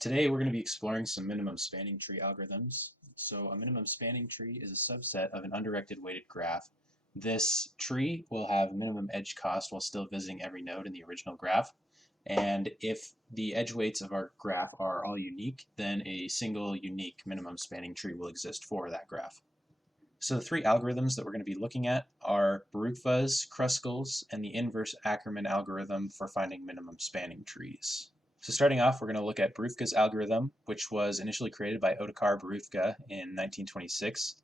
Today we're going to be exploring some minimum spanning tree algorithms. So a minimum spanning tree is a subset of an undirected weighted graph. This tree will have minimum edge cost while still visiting every node in the original graph. And if the edge weights of our graph are all unique, then a single unique minimum spanning tree will exist for that graph. So the three algorithms that we're going to be looking at are Baruch-Fuzz, Kruskal's, and the inverse Ackermann algorithm for finding minimum spanning trees. So starting off, we're going to look at Barufka's algorithm, which was initially created by Otakar Barufka in 1926.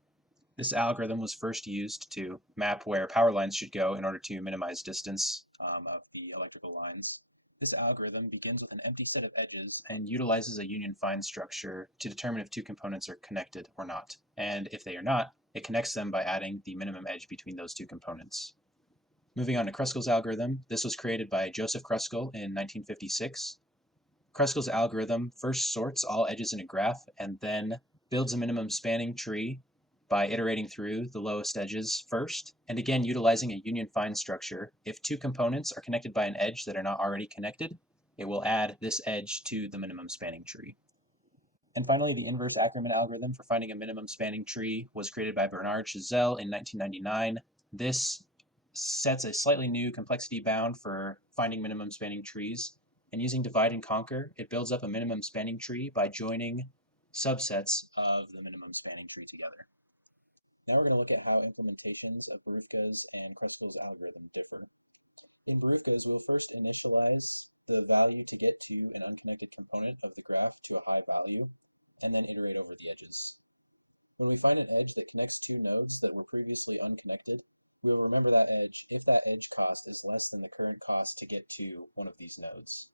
This algorithm was first used to map where power lines should go in order to minimize distance of the electrical lines. This algorithm begins with an empty set of edges and utilizes a union find structure to determine if two components are connected or not. And if they are not, it connects them by adding the minimum edge between those two components. Moving on to Kruskal's algorithm, this was created by Joseph Kruskal in 1956. Kruskal's algorithm first sorts all edges in a graph and then builds a minimum spanning tree by iterating through the lowest edges first, and again utilizing a union find structure. If two components are connected by an edge that are not already connected, it will add this edge to the minimum spanning tree. And finally, the inverse Ackermann algorithm for finding a minimum spanning tree was created by Bernard Chazelle in 1999. This sets a slightly new complexity bound for finding minimum spanning trees. And using divide and conquer, it builds up a minimum spanning tree by joining subsets of the minimum spanning tree together. Now we're going to look at how implementations of Barufka's and Kruskal's algorithm differ. In Barufka's, we'll first initialize the value to get to an unconnected component of the graph to a high value, and then iterate over the edges. When we find an edge that connects two nodes that were previously unconnected, we will remember that edge if that edge cost is less than the current cost to get to one of these nodes.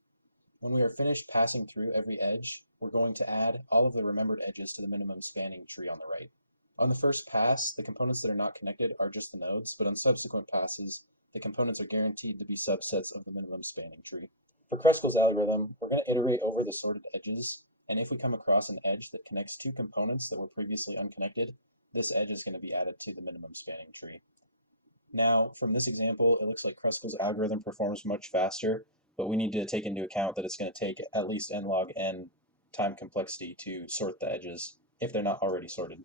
When we are finished passing through every edge, we're going to add all of the remembered edges to the minimum spanning tree on the right. On the first pass, the components that are not connected are just the nodes, but on subsequent passes, the components are guaranteed to be subsets of the minimum spanning tree. For Kruskal's algorithm, we're going to iterate over the sorted edges, and if we come across an edge that connects two components that were previously unconnected, this edge is going to be added to the minimum spanning tree. Now, from this example, it looks like Kruskal's algorithm performs much faster, but we need to take into account that it's going to take at least n log n time complexity to sort the edges if they're not already sorted.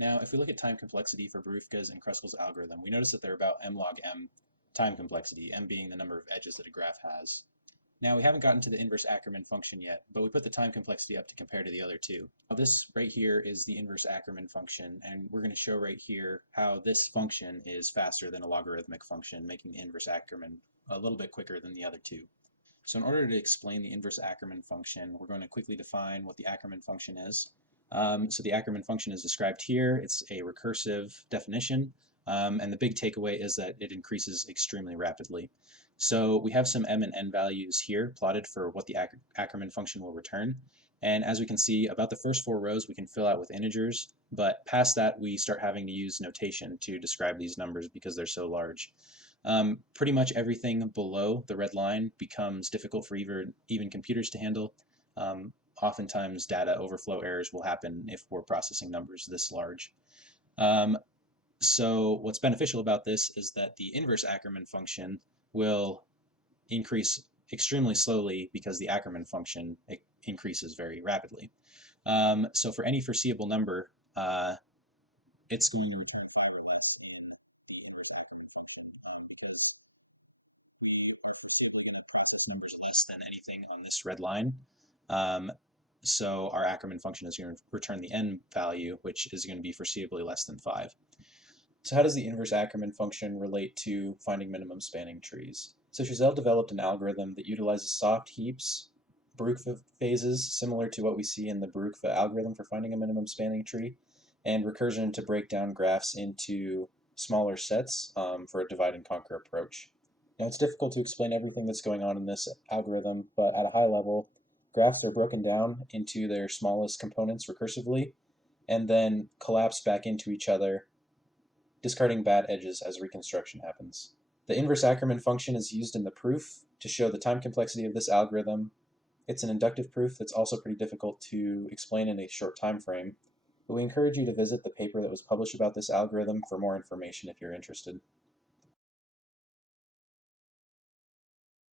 Now, if we look at time complexity for Barufka's and Kruskal's algorithm, we notice that they're about m log m time complexity, m being the number of edges that a graph has. Now, we haven't gotten to the inverse Ackermann function yet, but we put the time complexity up to compare to the other two. Now, this right here is the inverse Ackermann function, and we're going to show right here how this function is faster than a logarithmic function, making the inverse Ackermann a little bit quicker than the other two. So in order to explain the inverse Ackermann function, we're going to quickly define what the Ackermann function is. So the Ackermann function is described here. It's a recursive definition, and the big takeaway is that it increases extremely rapidly. So we have some m and n values here plotted for what the Ackermann function will return. And as we can see, about the first four rows we can fill out with integers, but past that we start having to use notation to describe these numbers because they're so large. Pretty much everything below the red line becomes difficult for even computers to handle. Oftentimes data overflow errors will happen if we're processing numbers this large. So what's beneficial about this is that the inverse Ackermann function will increase extremely slowly because the Ackermann function increases very rapidly. So for any foreseeable number, it's going to return 5 or less in the inverse Ackermann function because we are foreseeably going to process numbers less than anything on this red line. So our Ackermann function is going to return the n value, which is going to be foreseeably less than 5. So how does the inverse Ackermann function relate to finding minimum spanning trees? So Chazelle developed an algorithm that utilizes soft heaps, Baruch phases, similar to what we see in the Baruch algorithm for finding a minimum spanning tree, and recursion to break down graphs into smaller sets for a divide and conquer approach. Now it's difficult to explain everything that's going on in this algorithm, but at a high level, graphs are broken down into their smallest components recursively, and then collapse back into each other, discarding bad edges as reconstruction happens. The inverse Ackermann function is used in the proof to show the time complexity of this algorithm. It's an inductive proof that's also pretty difficult to explain in a short time frame, but we encourage you to visit the paper that was published about this algorithm for more information if you're interested.